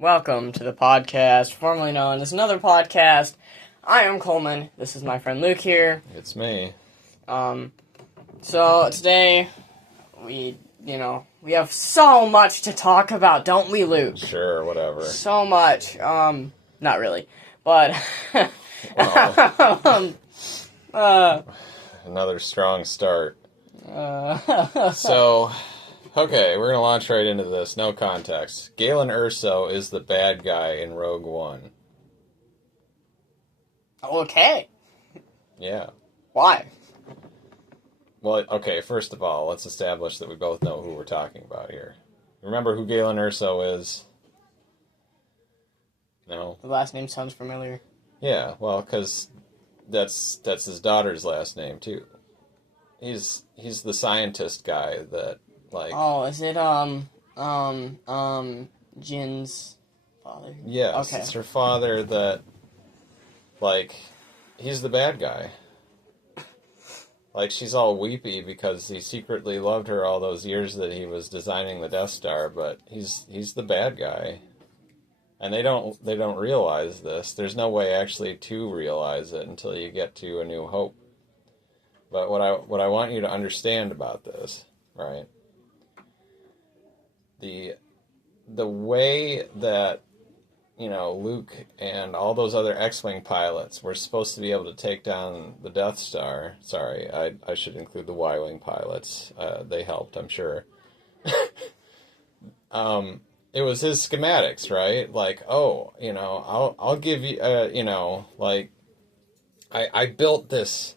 Welcome to the podcast, formerly known as Another Podcast. I am Coleman. This is my friend Luke here. It's me. So today, we have so much to talk about, don't we, Luke? Sure, whatever. So much. Not really. But, Another strong start. So, okay, we're going to launch right into this. No context. Galen Erso is the bad guy in Rogue One. Okay. Yeah. Why? Well, okay, first of all, let's establish that we both know who we're talking about here. Remember who Galen Erso is? No? The last name sounds familiar. Yeah, well, because that's his daughter's last name, too. He's the scientist guy that, like... Oh, is it, Jin's father? Yes, okay. It's her father that, like, he's the bad guy. Like, she's all weepy because he secretly loved her all those years that he was designing the Death Star, but he's the bad guy. And they don't realize this. There's no way actually to realize it until you get to A New Hope. But what I want you to understand about this, right? The way that, Luke and all those other X-Wing pilots were supposed to be able to take down the Death Star. Sorry, I should include the Y-Wing pilots. They helped, I'm sure. It was his schematics, right? Like, I'll give you, like, I built this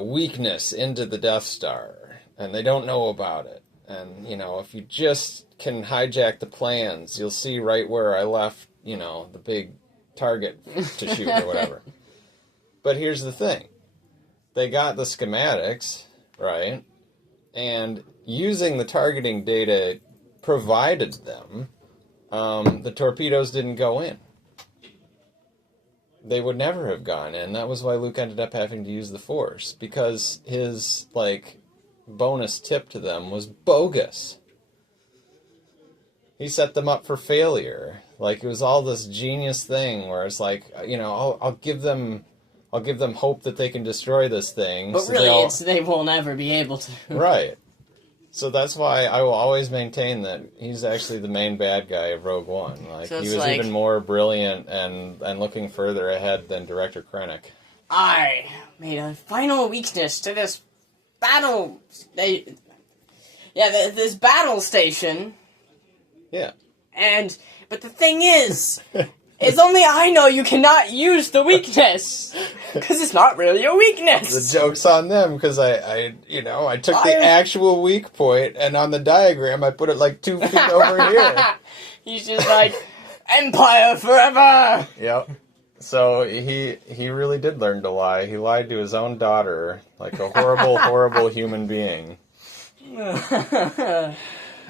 weakness into the Death Star, and they don't know about it. And, if you just can hijack the plans, you'll see right where I left, the big target to shoot or whatever. But here's the thing. They got the schematics, right? And using the targeting data provided them, the torpedoes didn't go in. They would never have gone in. That was why Luke ended up having to use the Force, because his, bonus tip to them was bogus. He set them up for failure. Like, it was all this genius thing where it's like, I'll give them hope that they can destroy this thing. But so really, they will never be able to. Right. So that's why I will always maintain that he's actually the main bad guy of Rogue One. So he was even more brilliant and looking further ahead than Director Krennic. I made a final weakness to this battle... this battle station. Yeah. But the thing is... It's only I know you cannot use the weakness. Because it's not really a weakness. The joke's on them, because I took the actual weak point, and on the diagram I put it 2 feet over here. He's just like, Empire forever! Yep. So he really did learn to lie. He lied to his own daughter, like a horrible, horrible human being.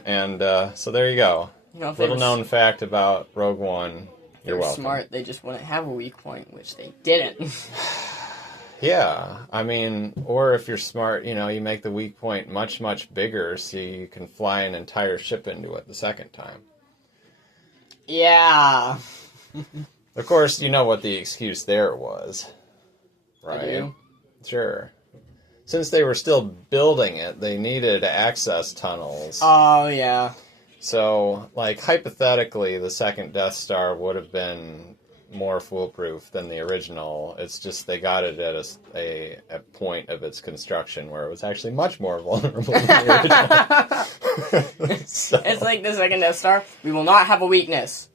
And so there you go. Little known fact about Rogue One. You're welcome. Smart, they just wouldn't have a weak point, which they didn't. Yeah, I mean, or if you're smart, you make the weak point much, much bigger so you can fly an entire ship into it the second time. Yeah. Of course, you know what the excuse there was, right? I do. Sure. Since they were still building it, they needed access tunnels. Oh, yeah. So, hypothetically, the second Death Star would have been more foolproof than the original. It's just they got it at a point of its construction where it was actually much more vulnerable than the original. So. It's like the second Death Star. We will not have a weakness.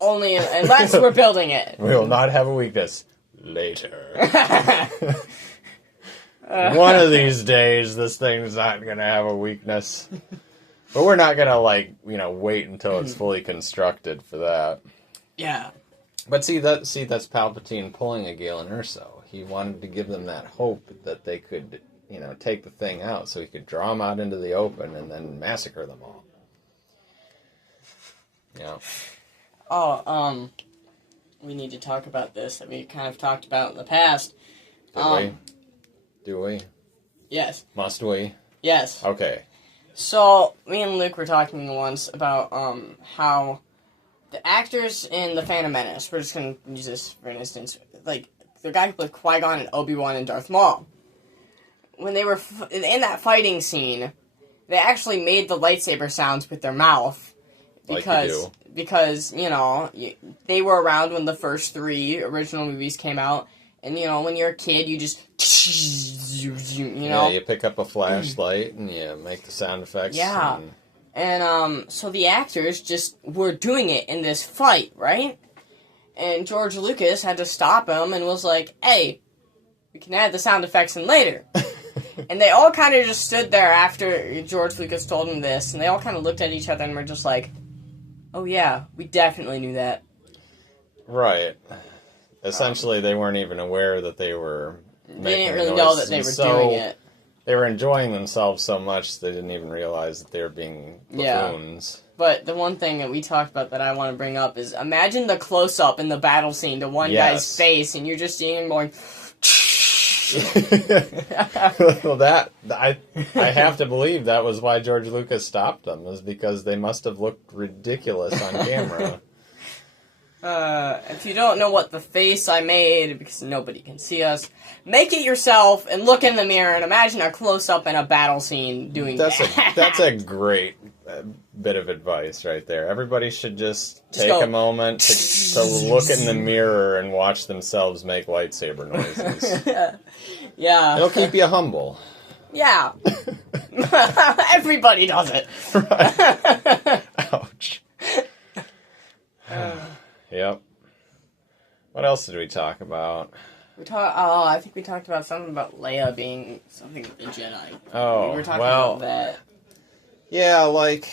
Only unless we're building it. We will not have a weakness. Later. One of these days, this thing's not going to have a weakness. But we're not going to, wait until it's fully constructed for that. Yeah. But see, that's Palpatine pulling a Galen Erso. He wanted to give them that hope that they could, take the thing out so he could draw them out into the open and then massacre them all. Yeah. Oh, we need to talk about this that we kind of talked about in the past. Do we? Yes. Must we? Yes. Okay. So, me and Luke were talking once about how the actors in The Phantom Menace, we're just going to use this for an instance, like, the guy who played Qui-Gon and Obi-Wan and Darth Maul, when they were in that fighting scene, they actually made the lightsaber sounds with their mouth, because, you know, they were around when the first 3 original movies came out, and, you know, when you're a kid, you just, you know? Yeah, you pick up a flashlight and you make the sound effects. Yeah. And, so the actors just were doing it in this fight, right? And George Lucas had to stop him and was like, hey, we can add the sound effects in later. And they all kind of just stood there after George Lucas told them this, and they all kind of looked at each other and were just like, oh yeah, we definitely knew that. Right. Essentially, they weren't even aware that they were making They didn't really noise, know that they were doing it. They were enjoying themselves so much they didn't even realize that they were being buffoons. But the one thing that we talked about that I want to bring up is imagine the close-up in the battle scene to one guy's face, and you're just seeing him going... Well, I have to believe that was why George Lucas stopped them, was because they must have looked ridiculous on camera. If you don't know what the face I made, because nobody can see us, make it yourself and look in the mirror and imagine a close-up in a battle scene doing that. That's a great bit of advice right there. Everybody should just take a moment to look in the mirror and watch themselves make lightsaber noises. Yeah. It'll keep you humble. Yeah. Everybody does it. Right. Ouch. Yep. What else did we talk about? I think we talked about something about Leia being something with the Jedi. Oh, we were talking about that. Yeah, whatever.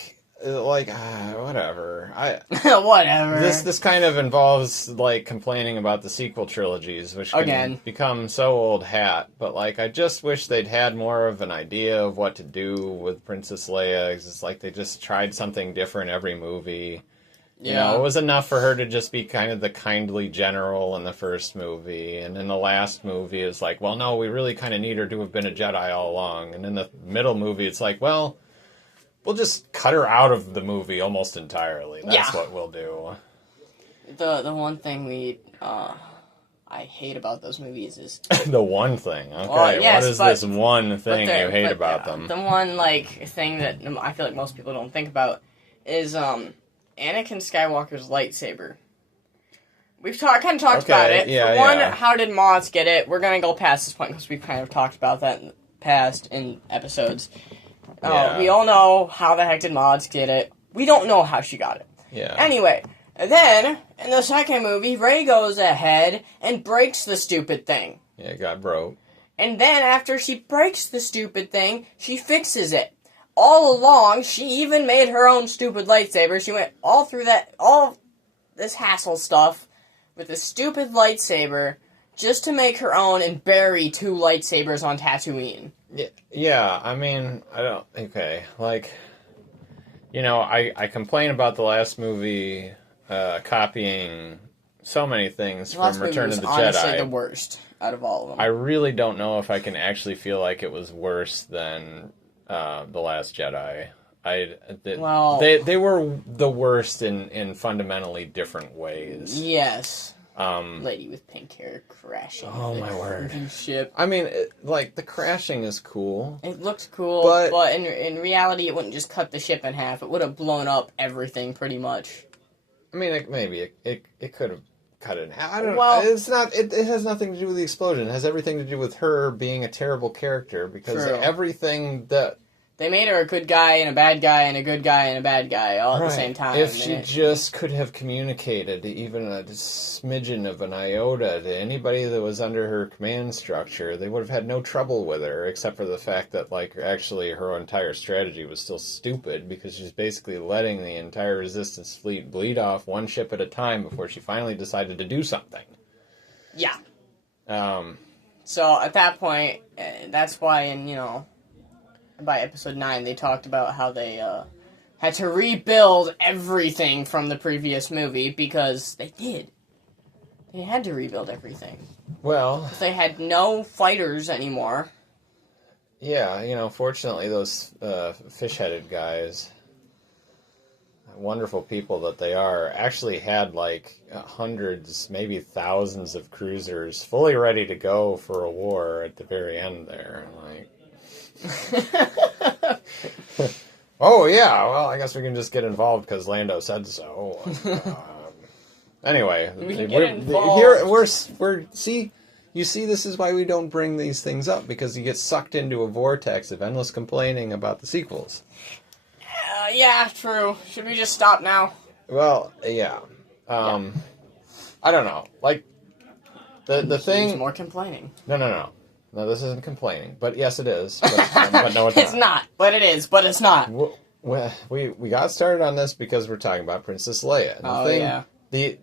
Whatever. This kind of involves, like, complaining about the sequel trilogies, which can become so old hat. But, like, I just wish they'd had more of an idea of what to do with Princess Leia. It's like they just tried something different every movie. You know, it was enough for her to just be kind of the kindly general in the first movie. And in the last movie, it's like, well, no, we really kind of need her to have been a Jedi all along. And in the middle movie, it's like, well, we'll just cut her out of the movie almost entirely. That's what we'll do. The one thing I hate about those movies is... The one thing? Okay, well, yes, what is this one thing you hate about them? The one, like, thing that I feel like most people don't think about is, Anakin Skywalker's lightsaber. We've kind of talked about it. Yeah, For one, how did Mods get it? We're going to go past this point because we've kind of talked about that in the past in episodes. We all know how the heck did Mods get it. We don't know how she got it. Yeah. Anyway, then, in the second movie, Rey goes ahead and breaks the stupid thing. Yeah, it got broke. And then, after she breaks the stupid thing, she fixes it. All along, she even made her own stupid lightsaber. She went all through all this hassle stuff with this stupid lightsaber just to make her own and bury 2 lightsabers on Tatooine. Yeah, I mean, like, you know, I complain about the last movie copying so many things from Return of the Jedi. Honestly, the worst out of all of them. I really don't know if I can actually feel like it was worse than The Last Jedi. They were the worst in fundamentally different ways. Yes. Lady with pink hair crashing. Oh my word! Ship. I mean, the crashing is cool. It looks cool, but in reality, it wouldn't just cut the ship in half. It would have blown up everything pretty much. I mean, it could have cut it in half. I don't know. It's not. It has nothing to do with the explosion. It has everything to do with her being a terrible character because everything that. They made her a good guy and a bad guy and a good guy and a bad guy all at the same time. If she just could have communicated even a smidgen of an iota to anybody that was under her command structure, they would have had no trouble with her, except for the fact that, like, actually her entire strategy was still stupid because she's basically letting the entire Resistance fleet bleed off one ship at a time before she finally decided to do something. Yeah. So at that point, that's why by episode 9, they talked about how they had to rebuild everything from the previous movie because they did. They had to rebuild everything. Well, they had no fighters anymore. Yeah, fortunately those fish-headed guys, wonderful people that they are, actually had like hundreds, maybe thousands of cruisers fully ready to go for a war at the very end there. And like, oh yeah, well, I guess we can just get involved because Lando said so. Anyway, We can get involved. here we're see. You see, this is why we don't bring these things up, because you get sucked into a vortex of endless complaining about the sequels. Yeah, true. Should we just stop now? Well, yeah. I don't know. Like, the thing... more complaining. No, this isn't complaining. But yes, it is. But no, it's not. It's not. But it is. But it's not. We got started on this because we're talking about Princess Leia. And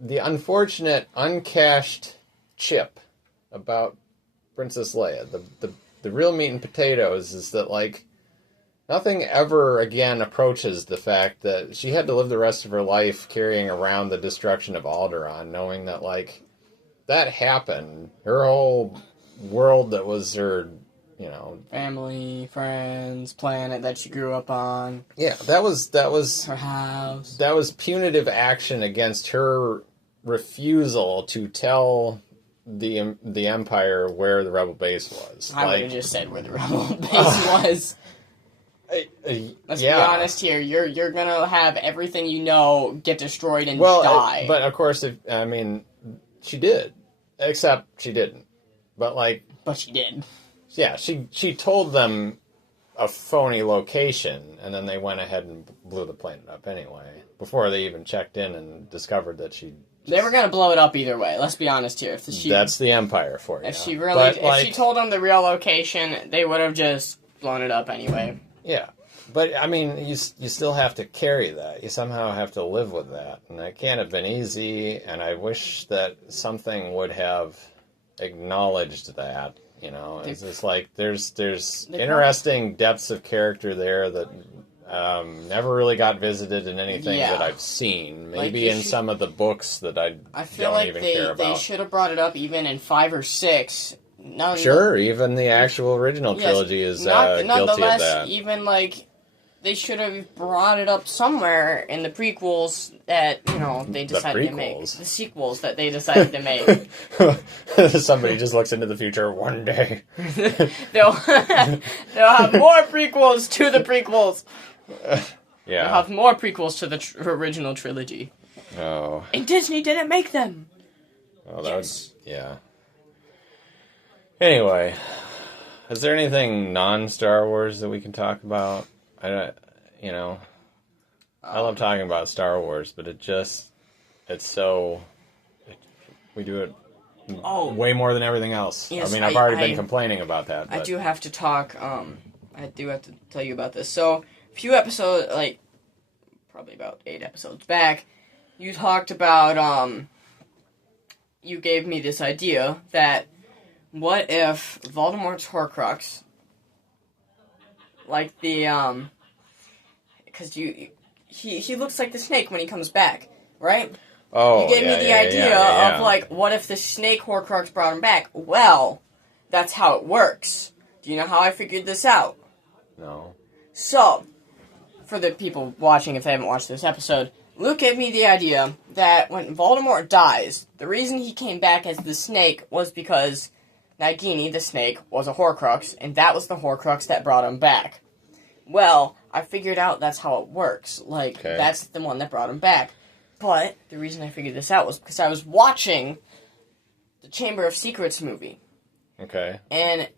the unfortunate, uncashed chip about Princess Leia, the real meat and potatoes, is that, like, nothing ever again approaches the fact that she had to live the rest of her life carrying around the destruction of Alderaan, knowing that, like, that happened. Her whole world that was her, family, friends, planet that she grew up on. Yeah, that was her house. That was punitive action against her refusal to tell the Empire where the Rebel base was. I would have just said where the Rebel base was. Let's be honest here. You're gonna have everything you know get destroyed and die. But of course, she did, except she didn't. But she did. Yeah, she told them a phony location, and then they went ahead and blew the planet up anyway, before they even checked in and discovered that they were gonna blow it up either way. Let's be honest here. That's the Empire for you. If she told them the real location, they would have just blown it up anyway. Yeah, but you still have to carry that. You somehow have to live with that, and that can't have been easy. And I wish that something would have acknowledged that. It's just like there's interesting depths of character there that never really got visited in anything that I've seen. Maybe in some of the books that I feel don't like even care about. They should have brought it up even in 5 or 6. Even the actual original trilogy is guilty of that. Even they should have brought it up somewhere in the prequels that they decided to make. The sequels that they decided to make. Somebody just looks into the future one day. they'll have more prequels to the prequels. Yeah, they'll have more prequels to the original trilogy. Oh, and Disney didn't make them. Oh, yeah. Anyway, is there anything non-Star Wars that we can talk about? I love talking about Star Wars, but we do it way more than everything else. Yes, I've already been complaining about that. But. I do have to talk, I do have to tell you about this. So, a few episodes, probably about 8 episodes back, you talked about, you gave me this idea that what if Voldemort's Horcrux, because he looks like the snake when he comes back, right? Oh, you gave me the idea of, what if the snake Horcrux brought him back? Well, that's how it works. Do you know how I figured this out? No. So, for the people watching, if they haven't watched this episode, Luke gave me the idea that when Voldemort dies, the reason he came back as the snake was because Nagini, the snake, was a Horcrux, and that was the Horcrux that brought him back. Well, I figured out that's how it works. That's the one that brought him back. But the reason I figured this out was because I was watching the Chamber of Secrets movie. Okay. And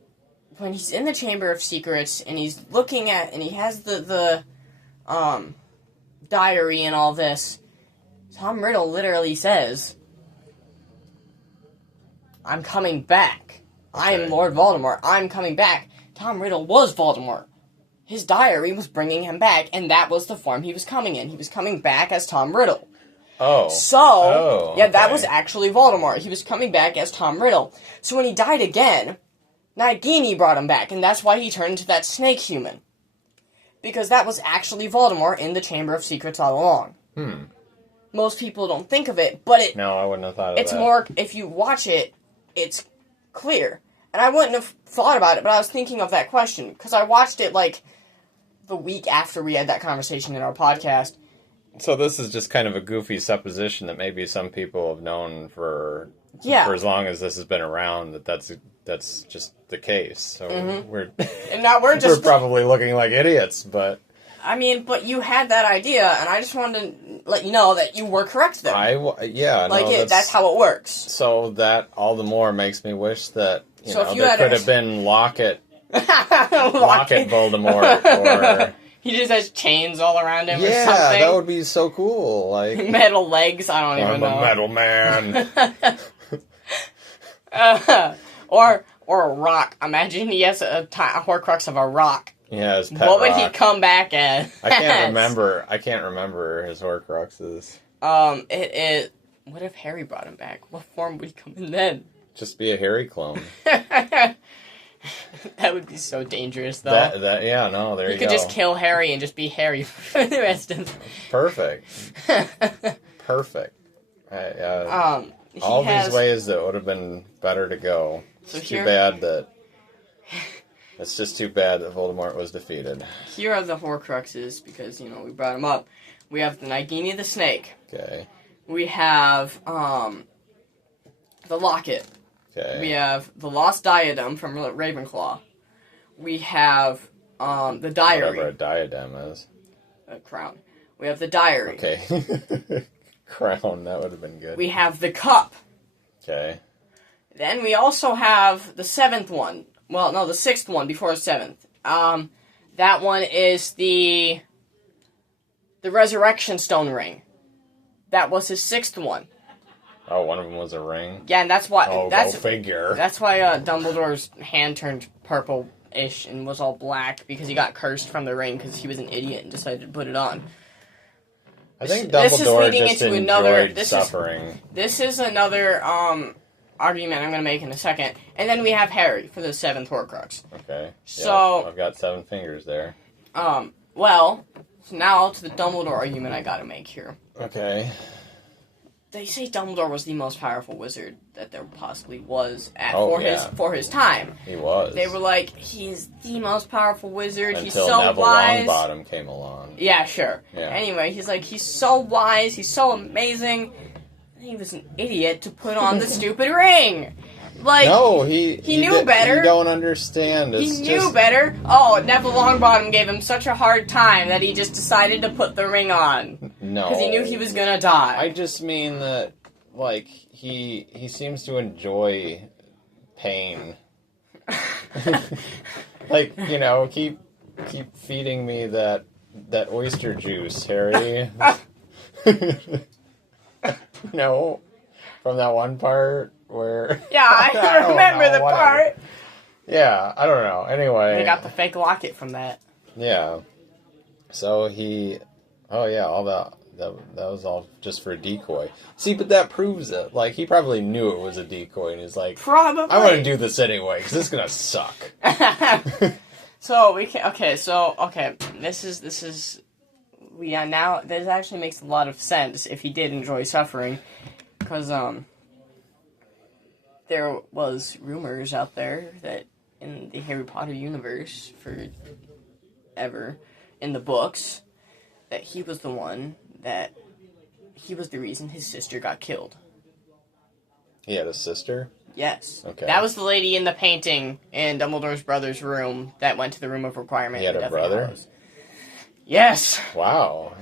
when he's in the Chamber of Secrets, and he's looking at, and he has the diary and all this, Tom Riddle literally says, "I'm coming back. I am Lord Voldemort. I'm coming back." Tom Riddle was Voldemort. His diary was bringing him back, and that was the form he was coming in. He was coming back as Tom Riddle. Oh. So, that was actually Voldemort. He was coming back as Tom Riddle. So when he died again, Nagini brought him back, and that's why he turned into that snake human. Because that was actually Voldemort in the Chamber of Secrets all along. Most people don't think of it, but No, I wouldn't have thought of it's that. more, if you watch it, it's clear. And I wouldn't have thought about it, but I was thinking of that question. Because I watched it, like, the week after we had that conversation in our podcast. So this is just kind of a goofy supposition that maybe some people have known for as long as this has been around, that's just the case. So we're and now we're we're probably looking like idiots, but I mean, but you had that idea, and I just wanted to let you know that you were correct there. That's how it works. So that all the more makes me wish that there could have been Locket Voldemort, or he just has chains all around him or something. Yeah, that would be so cool. Like metal legs, I don't even know. I'm a metal man. Or a rock. Imagine he has a Horcrux of a rock. Yeah, his pet What would rock. he come back as? I can't remember his Horcruxes. What if Harry brought him back? What form would he come in then? Just be a Harry clone. That would be so dangerous, though. There you go. You could just kill Harry and just be Harry for the rest of Perfect. All these ways that would have been better to go. It's too bad that Voldemort was defeated. Here are the Horcruxes, because, we brought them up. We have the Nagini the Snake. Okay. We have, the Locket. Okay. We have the Lost Diadem from Ravenclaw. We have, the Diary. Whatever a diadem is. A crown. We have the Diary. Okay. Crown, that would have been good. We have the Cup. Okay. Then we also have the 7th one. Well, no, the 6th one before the 7th. That one is the Resurrection Stone Ring. That was his 6th one. Oh, one of them was a ring? Yeah, and that's why... go figure. That's why Dumbledore's hand turned purple-ish and was all black, because he got cursed from the ring because he was an idiot and decided to put it on. I think Dumbledore just enjoyed suffering. This is another argument I'm going to make in a second. And then we have Harry for the 7th Horcrux. Okay. So... I've got 7 fingers there. So now to the Dumbledore argument I got to make here. Okay. They say Dumbledore was the most powerful wizard that there possibly was for his time. He was. They were like, he's the most powerful wizard. Until he's so Neville wise. Longbottom came along. Yeah, sure. Yeah. Anyway, he's like, he's so wise. He's so amazing. And he was an idiot to put on the stupid ring. Like, no, he knew better. You don't understand. He knew better. Oh, Neville Longbottom gave him such a hard time that he just decided to put the ring on. No. Because he knew he was gonna die. I just mean that, like, he seems to enjoy pain. Like, keep feeding me that oyster juice, Harry. No, from that one part where... Yeah, I remember the part. Yeah, I don't know. Anyway. We got the fake locket from that. Yeah. So he... Oh, yeah, all that was all just for a decoy. See, but that proves it. Like, he probably knew it was a decoy, and he's like... Probably. I'm going to do this anyway, because it's going to suck. So, we can... Okay, this is... now, this actually makes a lot of sense if he did enjoy suffering. Because, there was rumors out there that in the Harry Potter universe, forever, in the books, that he was the reason his sister got killed. He had a sister? Yes. Okay. That was the lady in the painting in Dumbledore's brother's room that went to the Room of Requirement. He had a brother? Yes. Wow.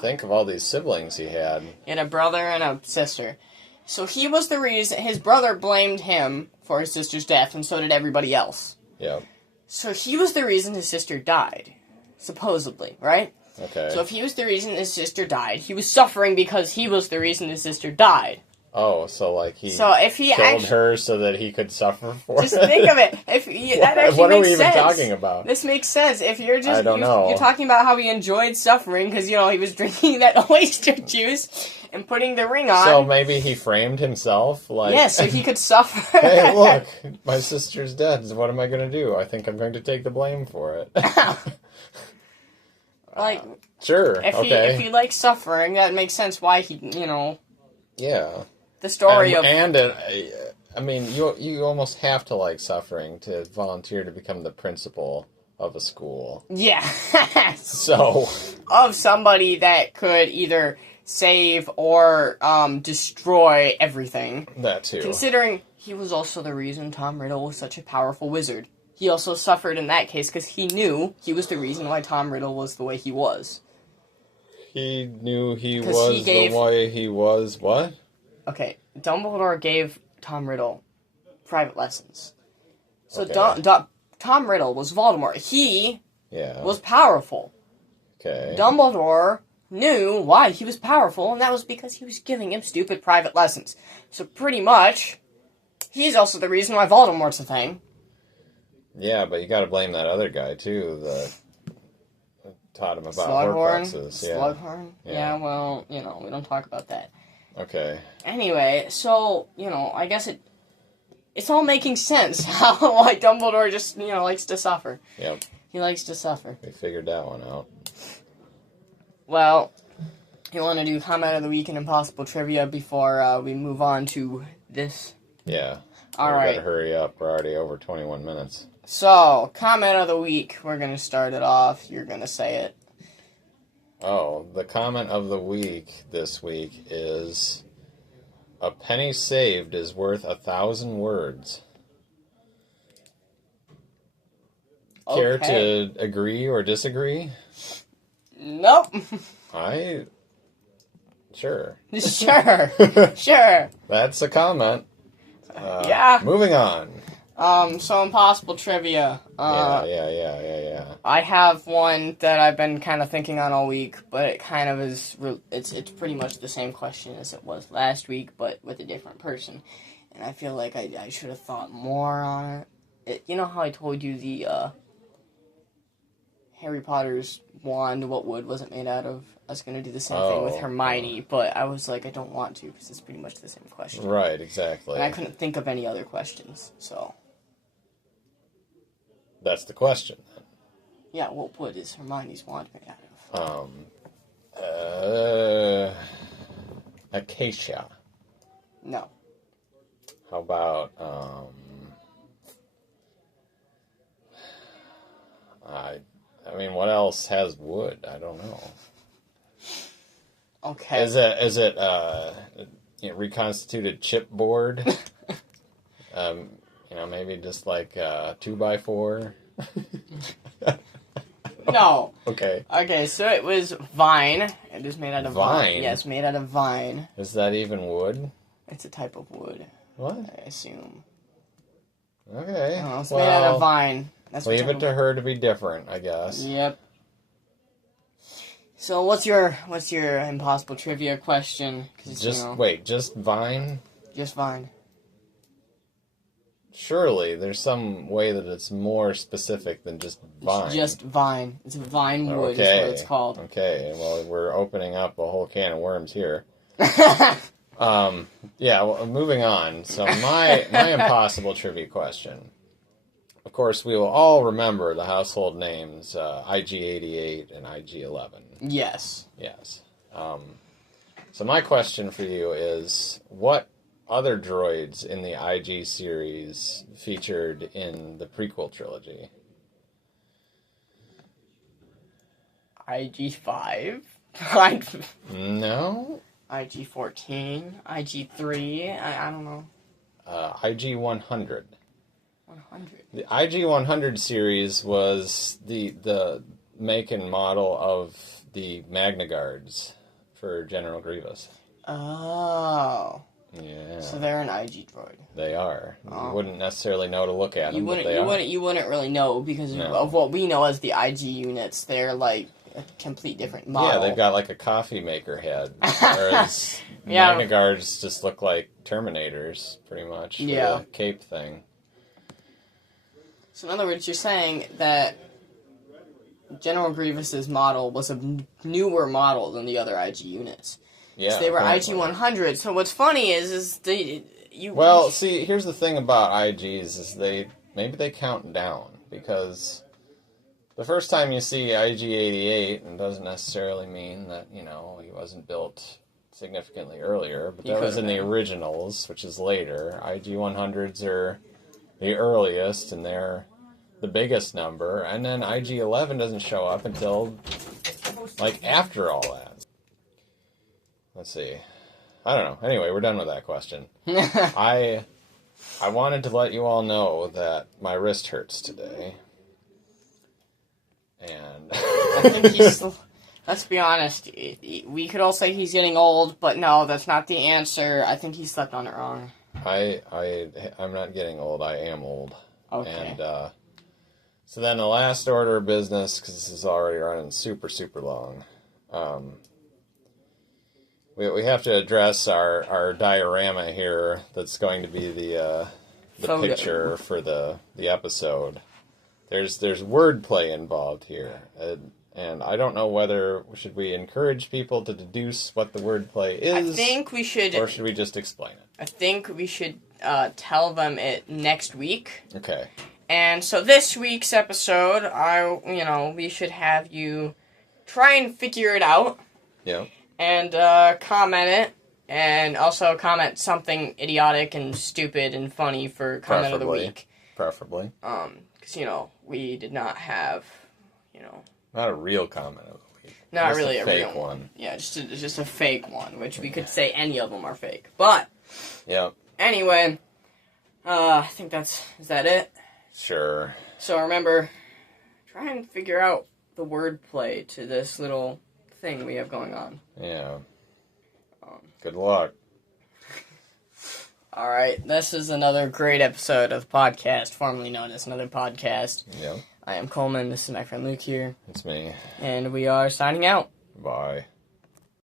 Think of all these siblings he had. He had a brother and a sister. So he was the reason... His brother blamed him for his sister's death, and so did everybody else. Yep. So he was the reason his sister died. Supposedly, right? Okay. So if he was the reason his sister died, he was suffering because he was the reason his sister died. Oh, so like he killed her so that he could suffer for just it? Just think of it. That actually what makes are we even sense. talking about? This makes sense. If you're just... I don't know. You're talking about how he enjoyed suffering because, he was drinking that oyster juice and putting the ring on. So maybe he framed himself? Like, yeah, so he could suffer. Hey, look, my sister's dead. So what am I going to do? I think I'm going to take the blame for it. Sure, if he likes suffering, that makes sense why he, Yeah. The story and I mean, you almost have to like suffering to volunteer to become the principal of a school. Yeah. So, of somebody that could either save or destroy everything. that too. Considering he was also the reason Tom Riddle was such a powerful wizard. He also suffered in that case because he knew he was the reason why Tom Riddle was the way he was. He knew he 'Cause was he gave- the way he was. What? Okay, Dumbledore gave Tom Riddle private lessons. So Okay. Tom Riddle was Voldemort. He Yeah. was powerful. Okay. Dumbledore knew why he was powerful, and that was because he was giving him stupid private lessons. So pretty much, he's also the reason why Voldemort's a thing. Yeah, but you got to blame that other guy too that taught him about Slughorn? Horcruxes. Yeah. Slughorn? Yeah. Yeah, well, we don't talk about that. Okay. Anyway, so, I guess it's all making sense how why Dumbledore just, likes to suffer. Yep. He likes to suffer. We figured that one out. Well, you want to do comment of the week and impossible trivia before we move on to this? Yeah. All we right. Better hurry up. We're already over 21 minutes. So, comment of the week. We're going to start it off. You're going to say it. Oh, the comment of the week this week is, "A penny saved is worth 1,000 words." Care Okay. to agree or disagree? Nope. Sure. Sure. Sure. That's a comment. Yeah. Moving on. So impossible trivia. Yeah. I have one that I've been kind of thinking on all week, but it kind of is. It's pretty much the same question as it was last week, but with a different person. And I feel like I should have thought more on it. You know how I told you the Harry Potter's wand? What wood was it made out of? I was gonna do the same thing with Hermione, but I was like, I don't want to because it's pretty much the same question. Right, exactly. And I couldn't think of any other questions, so. That's the question. Yeah, what wood is Hermione's wand made out of? Acacia. No. How about, I mean, what else has wood? I don't know. Okay. Is it reconstituted chipboard? Maybe just like 2x4. No. Okay. Okay, so it was vine. It is made out of Vine? Yes, made out of vine. Is that even wood? It's a type of wood, What? I assume. Okay. I don't know, it's made out of vine. That's what Leave type it to her to be different, I guess. Yep. So what's your impossible trivia question? 'Cause, Wait, just vine? Just vine. Surely there's some way that it's more specific than just vine. It's just vine. It's vine wood is Okay. what it's called. Okay, well, we're opening up a whole can of worms here. Yeah, well, moving on. So my impossible trivia question. Of course, we will all remember the household names IG-88 and IG-11. Yes. Yes. So my question for you is, what other droids in the IG series featured in the prequel trilogy? IG-5? No. IG-14? IG-3? I don't know. IG-100. 100. The IG-100 series was the make and model of the Magna Guards for General Grievous. Oh. Yeah. So they're an IG droid. They are. Oh. You wouldn't necessarily know to look at them, You but they are. you wouldn't really know because No. of what we know as the IG units. They're like a complete different model. Yeah, they've got like a coffee maker head, whereas Yeah. Magna Guards just look like Terminators, pretty much. For Yeah. the cape thing. So in other words, you're saying that General Grievous's model was a newer model than the other IG units. Yeah. So they were apparently. IG-100. So what's funny is Well, see, here's the thing about IGs is maybe they count down, because the first time you see IG-88, it doesn't necessarily mean that, he wasn't built significantly earlier, but He that could was in have the been. originals, which is later. IG-100s are the earliest, and they're the biggest number, and then IG-11 doesn't show up until, like, after all that. Let's see. I don't know. Anyway, we're done with that question. I wanted to let you all know that my wrist hurts today. And I think he's... Let's be honest. We could all say he's getting old, but no, that's not the answer. I think he slept on it wrong. I'm not getting old. I am old. Okay. And so then the last order of business, because this is already running super, super long, we have to address our diorama here that's going to be the Photo. picture for the episode. There's wordplay involved here. And I don't know whether should we encourage people to deduce what the wordplay is. I think we should... Or should we just explain it? I think we should tell them it next week. Okay. And so this week's episode, we should have you try and figure it out. Yeah. And comment it. And also comment something idiotic and stupid and funny for comment of the week. Preferably. Because, we did not have, Not a real comment of the week. Not Just really a a fake real one. Yeah, just a fake one, which we could say any of them are fake. But, Yep. anyway, I think is that it? Sure. So remember, try and figure out the wordplay to this little thing we have going on. Yeah. Good luck. Alright, this is another great episode of the podcast, formerly known as Another Podcast. Yeah. I am Coleman, this is my friend Luke here. It's me. And we are signing out. Bye.